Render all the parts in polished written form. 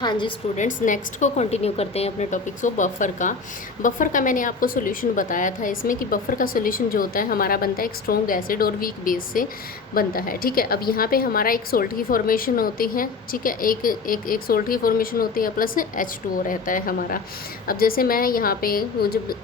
हाँ जी students, next को continue करते हैं अपने टॉपिक को बफ़र का मैंने आपको सॉल्यूशन बताया था इसमें कि बफ़र का सॉल्यूशन जो होता है हमारा बनता है एक स्ट्रॉन्ग एसिड और वीक बेस से बनता है। ठीक है, अब यहाँ पे हमारा एक सोल्ट की फॉर्मेशन होती है। ठीक है, एक सोल्ट की फॉर्मेशन होती है प्लस H2O रहता है हमारा। अब जैसे मैं यहाँ पे जब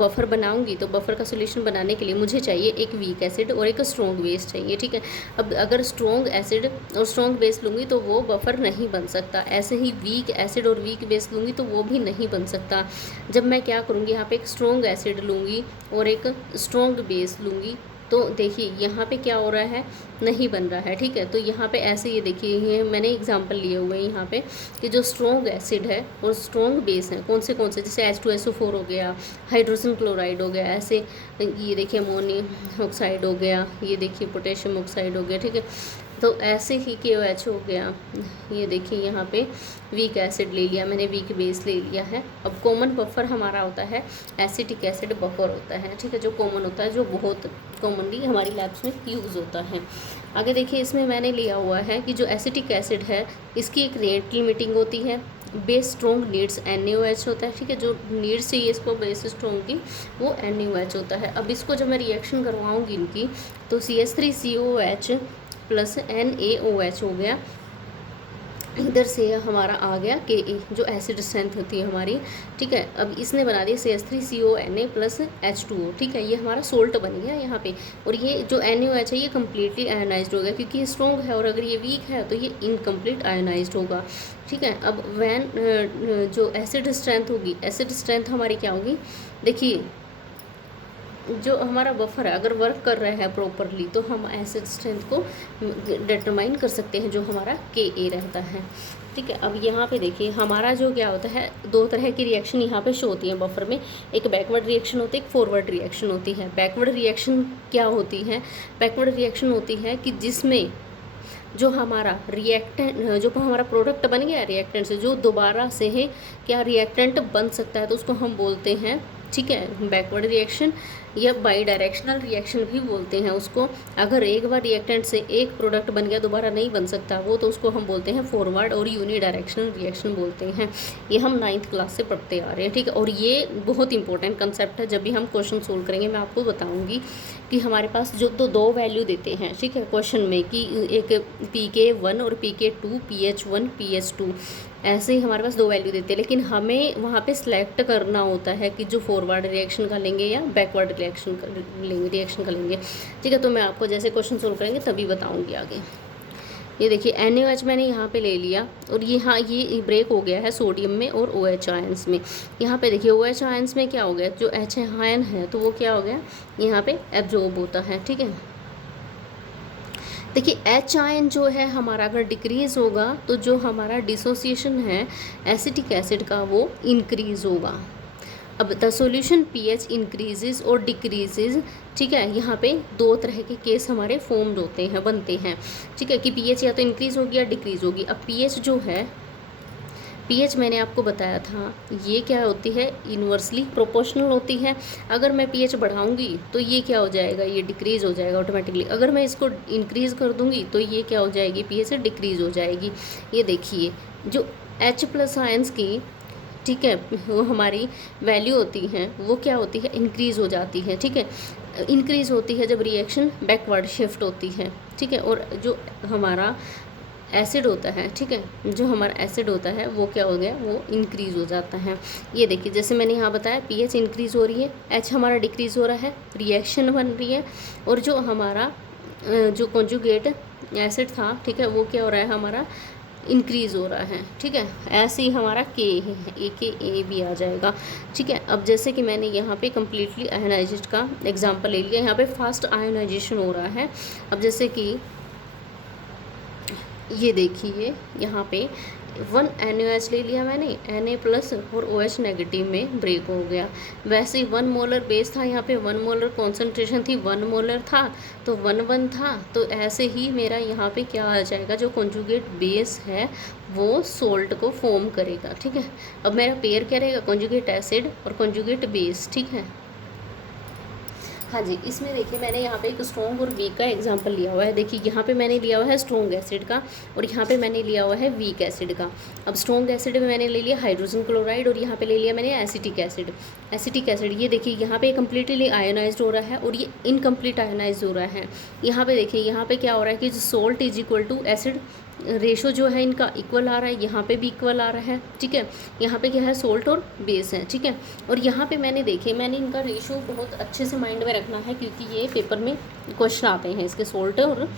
बफ़र बनाऊँगी तो बफ़र का सोल्यूशन बनाने के लिए मुझे चाहिए एक वीक एसिड और एक स्ट्रॉन्ग बेस चाहिए। ठीक है, अब अगर स्ट्रॉन्ग एसिड और स्ट्रॉन्ग बेस लूँगी तो वो बफ़र नहीं बन सकता। ऐसे ही वीक एसिड और वीक बेस लूँगी तो वो भी नहीं बन सकता। जब मैं क्या करूँगी, यहाँ पे एक स्ट्रॉन्ग एसिड लूँगी और एक स्ट्रॉन्ग बेस लूँगी तो देखिए यहाँ पे क्या हो रहा है, नहीं बन रहा है। ठीक है, तो यहाँ पे ऐसे ये देखिए, ये मैंने एग्जांपल लिए हुए हैं यहाँ पे कि जो स्ट्रॉन्ग एसिड है और स्ट्रॉन्ग बेस है कौन से जैसे H2SO4 हो गया, हाइड्रोजन क्लोराइड हो गया, ऐसे ये देखिए अमोनियम ऑक्साइड हो गया, ये देखिए पोटेशियम ऑक्साइड हो गया। ठीक है, तो ऐसे ही KOH हो गया, ये देखिए यहाँ पे वीक एसिड ले लिया मैंने, वीक बेस ले लिया है। अब कॉमन बफर हमारा होता है एसिटिक एसिड बफर होता है। ठीक है, जो कॉमन होता है, जो बहुत कॉमनली हमारी लैब्स में यूज़ होता है। आगे देखिए, इसमें मैंने लिया हुआ है कि जो एसिटिक एसिड है इसकी एक रेट लिमिटिंग होती है। बेस स्ट्रॉन्ग नीड्स NaOH होता है। ठीक है, जो नीड्स चाहिए इसको बेस स्ट्रॉन्ग की वो NaOH होता है। अब इसको जब मैं रिएक्शन करवाऊँगी इनकी तो CH3COOH प्लस NaOH हो गया, इधर से हमारा आ गया Ka जो एसिड स्ट्रेंथ होती है हमारी। ठीक है, अब इसने बना दिया CH3CONa प्लस H2O। ठीक है, ये हमारा सोल्ट बन गया यहाँ पे। और ये जो NaOH है ये कम्प्लीटली आयोनाइज्ड हो गया क्योंकि ये स्ट्रॉन्ग है, और अगर ये वीक है तो ये इनकम्प्लीट आयोनाइज्ड होगा। ठीक है, अब वैन जो एसिड स्ट्रेंथ होगी, एसिड स्ट्रेंथ हमारी क्या होगी, देखिए जो हमारा बफर है अगर वर्क कर रहा है प्रॉपरली तो हम एसिड स्ट्रेंथ को डिटरमाइन कर सकते हैं, जो हमारा Ka रहता है। ठीक है, अब यहाँ पे देखिए हमारा जो क्या होता है, दो तरह की रिएक्शन यहाँ पे शो होती है बफर में। एक बैकवर्ड रिएक्शन होती है, एक फॉरवर्ड रिएक्शन होती है। बैकवर्ड रिएक्शन क्या होती है, बैकवर्ड रिएक्शन होती है कि जिसमें जो हमारा रिएक्टेंट, जो हमारा प्रोडक्ट बन गया रिएक्टेंट से, जो दोबारा से है क्या रिएक्टेंट बन सकता है, तो उसको हम बोलते हैं, ठीक है, बैकवर्ड रिएक्शन या बाई डायरेक्शनल रिएक्शन भी बोलते हैं उसको। अगर एक बार रिएक्टेंट से एक प्रोडक्ट बन गया दोबारा नहीं बन सकता वो, तो उसको हम बोलते हैं फॉरवर्ड और यूनी डायरेक्शनल रिएक्शन बोलते हैं। ये हम 9th क्लास से पढ़ते आ रहे हैं। ठीक है, और ये बहुत इंपॉर्टेंट कंसेप्ट है। जब भी हम क्वेश्चन सोल्व करेंगे मैं आपको बताऊँगी कि हमारे पास जो दो वैल्यू देते हैं, ठीक है, क्वेश्चन में कि एक pK1 और pK2, pH1 pH2, ऐसे ही हमारे पास दो वैल्यू देते हैं, लेकिन हमें वहाँ पे सिलेक्ट करना होता है कि जो फॉरवर्ड रिएक्शन का लेंगे या बैकवर्ड रिएक्शन का लेंगे। ठीक है, तो मैं आपको जैसे क्वेश्चन सोल्व करेंगे तभी बताऊँगी आगे। ये देखिए NaOH मैंने यहाँ पे ले लिया और ये ब्रेक हो गया है सोडियम में और OH आयंस में। यहाँ पे देखिए OH आयंस में क्या हो गया, जो H आयन है तो वो क्या हो गया, यहाँ पे एब्जॉर्ब होता है। ठीक है, देखिए H आयन जो है हमारा अगर डिक्रीज़ होगा तो जो हमारा डिसोसिएशन है एसिटिक एसिड का वो इंक्रीज़ होगा। अब द सॉल्यूशन pH इंक्रीजेज और डिक्रीजेज। ठीक है, यहाँ पे दो तरह के केस हमारे फॉर्म्ड होते हैं, बनते हैं। ठीक है, कि pH या तो इंक्रीज़ होगी या डिक्रीज़ होगी। अब pH जो है, pH मैंने आपको बताया था ये क्या होती है, इन्वर्सली प्रोपोर्शनल होती है। अगर मैं pH बढ़ाऊंगी तो ये क्या हो जाएगा, ये डिक्रीज़ हो जाएगा ऑटोमेटिकली। अगर मैं इसको इंक्रीज़ कर दूंगी तो ये क्या हो जाएगी, pH डिक्रीज़ हो जाएगी। ये देखिए जो H+ आयंस की, ठीक है, वो हमारी वैल्यू होती हैं वो क्या होती है, इंक्रीज़ हो जाती है। ठीक है, इंक्रीज़ होती है जब रिएक्शन बैकवर्ड शिफ्ट होती है। ठीक है, और जो हमारा एसिड होता है, ठीक है, जो हमारा एसिड होता है वो क्या हो गया, वो इंक्रीज़ हो जाता है। ये देखिए जैसे मैंने यहाँ बताया pH इंक्रीज़ हो रही है, H हमारा डिक्रीज़ हो रहा है, रिएक्शन बन रही है, और जो हमारा जो कॉन्जुगेट एसिड था, ठीक है, वो क्या हो रहा है, हमारा इंक्रीज़ हो रहा है। ठीक है, ऐसे ही हमारा Ka है, Aka भी आ जाएगा। ठीक है, अब जैसे कि मैंने यहाँ पे कम्प्लीटली आयोनाइज्ड का एग्जांपल ले लिया, यहाँ पे फास्ट आयोनाइजेशन हो रहा है। अब जैसे कि ये देखिए यहाँ पे 1 NaOH ले लिया मैंने, Na+ और OH नेगेटिव में ब्रेक हो गया। वैसे ही 1 मोलर बेस था, यहाँ पे 1 मोलर कॉन्सेंट्रेशन थी, 1 मोलर था तो 1 था, तो ऐसे ही मेरा यहाँ पे क्या आ जाएगा, जो कॉन्जुगेट बेस है वो सोल्ट को फॉर्म करेगा। ठीक है, अब मेरा पेयर क्या रहेगा, कॉन्जुगेट एसिड और कॉन्जुगेट बेस। ठीक है, हाँ जी, इसमें देखिए मैंने यहाँ पे एक स्ट्रॉन्ग और वीक का एग्जांपल लिया हुआ है। देखिए यहाँ पे मैंने लिया हुआ है स्ट्रॉन्ग एसिड का और यहाँ पे मैंने लिया हुआ है वीक एसिड का। अब स्ट्रॉन्ग एसिड में मैंने ले लिया हाइड्रोजन क्लोराइड और यहाँ पे ले लिया मैंने एसिटिक एसिड। एसिटिक एसिड ये देखिए यहाँ पे कम्प्लीटली आयोनाइज्ड हो रहा है और ये इनकम्प्लीट आयोनाइज्ड हो रहा है। यहाँ पे देखिए यहाँ पे क्या हो रहा है कि salt is equal to acid, ratio जो है इनका इक्वल आ रहा है, यहाँ पे भी इक्वल आ रहा है, ठीक है। यहाँ पे क्या है, सोल्ट और बेस है, ठीक है। और यहाँ पे मैंने देखे, मैंने इनका रेशो बहुत अच्छे से माइंड में रखना है क्योंकि ये पेपर में क्वेश्चन आते हैं इसके सोल्ट और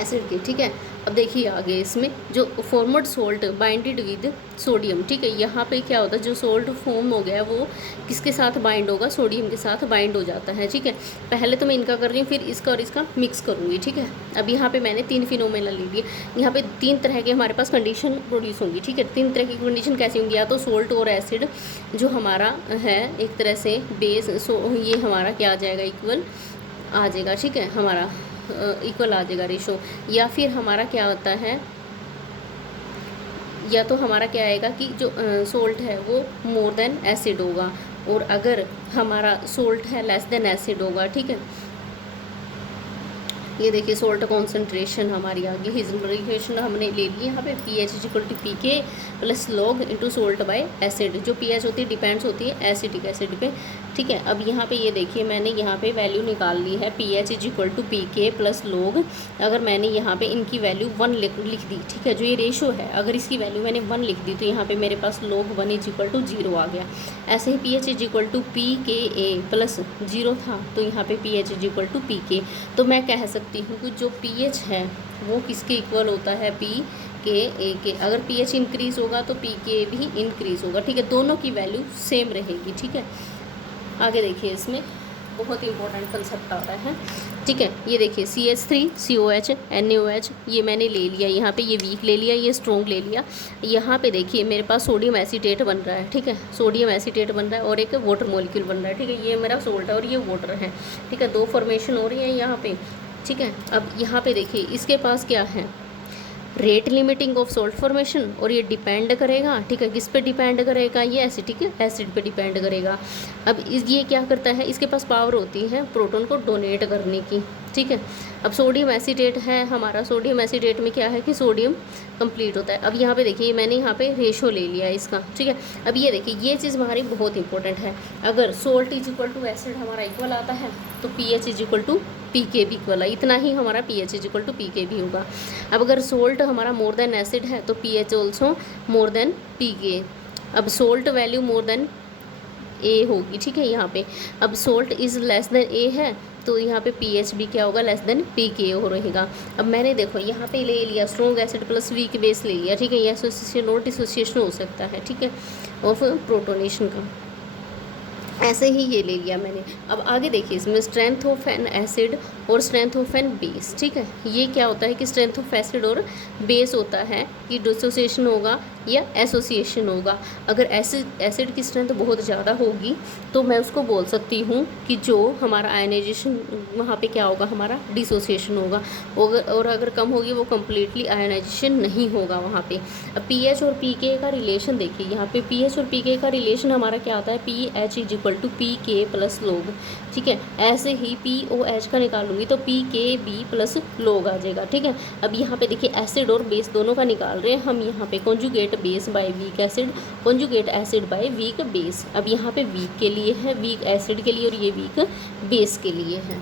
एसिड के, ठीक है। अब देखिए आगे इसमें जो formed salt binded with sodium, ठीक है। यहाँ पे क्या होता है, जो सोल्ट फॉर्म हो गया वो किसके साथ बाइंड होगा, सोडियम के साथ बाइंड हो जाता है, ठीक है। पहले तो मैं इनका कर रही हूँ, फिर इसका और इसका मिक्स करूँगी, ठीक है। अब यहाँ पे मैंने 3 फिनोमेना ले लिए। यहाँ पे 3 तरह के हमारे पास कंडीशन प्रोड्यूस होंगी, ठीक है। 3 तरह की कंडीशन कैसी होंगी, या तो सोल्ट और एसिड जो हमारा है एक तरह से बेस, ये हमारा क्या आ जाएगा, इक्वल आ जाएगा, ठीक है, हमारा इक्वल आ जाएगा रेशो। या फिर हमारा क्या होता है, या तो हमारा क्या आएगा कि जो सोल्ट है वो मोर देन एसिड होगा, और अगर हमारा सोल्ट है लेस देन एसिड होगा, ठीक है। ये देखिए सोल्ट कॉन्सेंट्रेशन हमारी आ गई, हिजन हमने ले ली यहाँ पे pH is equal to PK plus log into salt by acid. जो pH होती है डिपेंड्स होती है एसिटिक एसिड पे, ठीक है। अब यहाँ पे ये देखिए मैंने यहाँ पे वैल्यू निकाल ली है, pH is equal to PK plus log. अगर मैंने यहाँ पे इनकी वैल्यू 1 लिख दी, ठीक है, जो ये रेशो है, अगर इसकी वैल्यू मैंने 1 लिख दी तो यहाँ पे मेरे पास लॉग 1 इज इक्वल टू 0 आ गया। ऐसे ही pH is equal to PKA plus 0 था तो यहाँ पे pH is equal to PK। तो मैं कह सकती हूँ कि जो pH है वो किसके इक्वल होता है, PKA के। अगर pH इंक्रीज़ होगा तो PKA भी इंक्रीज़ होगा, ठीक है। दोनों की वैल्यू सेम रहेगी, ठीक है। आगे देखिए इसमें बहुत इंपॉर्टेंट कंसेप्ट आ रहा है, ठीक है। ये देखिए CH3 COH NaOH ये मैंने ले लिया, यहाँ पे ये वीक ले लिया, ये स्ट्रॉन्ग ले लिया। यहाँ पे देखिए मेरे पास सोडियम एसीटेट बन रहा है, ठीक है, सोडियम एसीटेट बन रहा है और एक वाटर मॉलिक्यूल बन रहा है, ठीक है। ये मेरा सोल्ट है और ये वाटर है, ठीक है। 2 फॉर्मेशन हो रही है यहाँ पे, ठीक है। अब यहाँ पे देखिए इसके पास क्या है, rate limiting of salt formation, और ये डिपेंड करेगा, ठीक है, किस पे डिपेंड करेगा, ये एसिटिक एसिड पे डिपेंड करेगा। अब ये क्या करता है, इसके पास पावर होती है प्रोटॉन को डोनेट करने की, ठीक है। अब सोडियम एसीटेट है हमारा, सोडियम एसीटेट में क्या है कि सोडियम कंप्लीट होता है। अब यहाँ पे देखिए मैंने यहाँ पे रेशो ले लिया है इसका, ठीक है। अब ये देखिए ये चीज़ हमारी बहुत इंपॉर्टेंट है, अगर salt is equal to acid हमारा इक्वल आता है तो pH is equal to PK भी इक्वल है, इतना ही हमारा pH is equal to PK भी होगा। अब अगर सोल्ट हमारा मोर देन एसिड है तो pH also more than PK। अब salt value more than A होगी, ठीक है यहाँ पे। अब salt is less than A है तो यहाँ पे pH भी क्या होगा, लेस देन PK हो रहेगा। अब मैंने देखो यहाँ पे ले लिया strong acid plus weak base ले लिया, ठीक है। ये एसोसिएशन और डिसोसिएशन हो सकता है, ठीक है, ऑफ प्रोटोनेशन का, ऐसे ही ये ले लिया मैंने। अब आगे देखिए इसमें स्ट्रेंथ ऑफ एन एसिड और स्ट्रेंथ ऑफ एन बेस, ठीक है। ये क्या होता है कि स्ट्रेंथ ऑफ एसिड और बेस होता है कि डिसोसिएशन होगा या एसोसिएशन होगा। अगर एसिड की स्ट्रेंथ बहुत ज़्यादा होगी तो मैं उसको बोल सकती हूँ कि जो हमारा आयनाइजेशन वहाँ पे क्या होगा, हमारा डिसोसिएशन होगा, और अगर कम होगी वो कम्प्लीटली आयनाइजेशन नहीं होगा वहाँ पे। अब pH और PK का रिलेशन देखिए, यहाँ पे pH और PK का रिलेशन हमारा क्या आता है, pH is equal to PK plus log, ठीक है। ऐसे ही POH का निकालूंगी तो PKB प्लस लॉग आ जाएगा, ठीक है। अब यहाँ पे देखिए एसिड और बेस दोनों का निकाल रहे हैं हम, यहाँ पे conjugate base by weak acid, conjugate acid by weak base. अब यहाँ पे वीक के लिए है, वीक एसिड के लिए, और ये वीक बेस के लिए है।